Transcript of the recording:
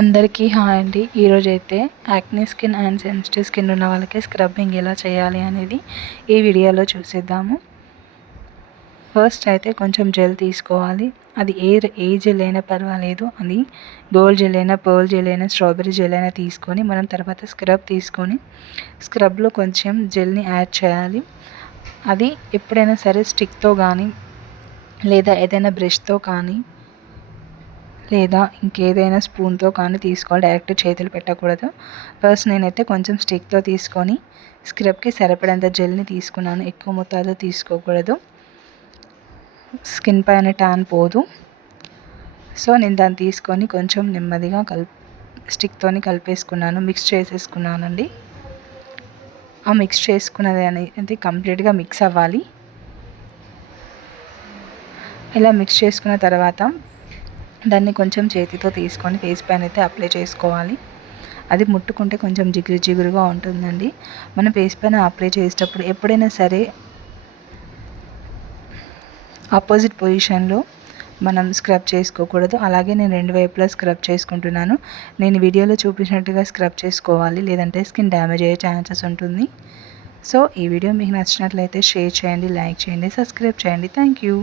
అందరికీ హాయ్ అండి. ఈరోజైతే acne skin and sensitive skin ఉన్న వాళ్ళకి స్క్రబ్బింగ్ ఎలా చేయాలి అనేది ఈ వీడియోలో చూసేద్దాము. ఫస్ట్ అయితే కొంచెం జెల్ తీసుకోవాలి. అది ఏ జెల్ అయినా పర్వాలేదు. అది గోల్డ్ జెల్ అయినా, పర్ల్ జెల్ అయినా, స్ట్రాబెర్రీ జెల్ అయినా తీసుకొని మనం తర్వాత స్క్రబ్ తీసుకొని స్క్రబ్లో కొంచెం జెల్ని యాడ్ చేయాలి. అది ఎప్పుడైనా సరే స్టిక్తో కానీ లేదా ఏదైనా బ్రష్తో కానీ లేదా ఇంకేదైనా స్పూన్తో కానీ తీసుకోవాలి. డైరెక్ట్ చేతులు పెట్టకూడదు. ఫస్ట్ నేనైతే కొంచెం స్టిక్తో తీసుకొని స్క్రబ్కి సరిపడంత జెల్ని తీసుకున్నాను. ఎక్కువ మొత్తాల్లో తీసుకోకూడదు, స్కిన్ పైన ట్యాన్ పోదు. సో నేను దాన్ని తీసుకొని కొంచెం నెమ్మదిగా స్టిక్తోని కలిపేసుకున్నాను, మిక్స్ చేసేసుకున్నానండి. ఆ మిక్స్ చేసుకున్నది అనేది కంప్లీట్గా మిక్స్ అవ్వాలి. ఇలా మిక్స్ చేసుకున్న తర్వాత దాన్ని కొంచెం చేతితో తీసుకొని ఫేస్ పైన అయితే అప్లై చేసుకోవాలి. అది ముట్టుకుంటే కొంచెం జిగురు జిగురుగా ఉంటుందండి. మనం ఫేస్ పైన అప్లై చేసేటప్పుడు ఎప్పుడైనా సరే ఆపోజిట్ పొజిషన్లో మనం స్క్రబ్ చేసుకోకూడదు. అలాగే నేను రెండు వైపులా స్క్రబ్ చేసుకుంటున్నాను. నేను వీడియోలో చూపించినట్టుగా స్క్రబ్ చేసుకోవాలి, లేదంటే స్కిన్ డ్యామేజ్ అయ్యే ఛాన్సెస్ ఉంటుంది. సో ఈ వీడియో మీకు నచ్చినట్లయితే షేర్ చేయండి, లైక్ చేయండి, సబ్స్క్రైబ్ చేయండి. Thank you.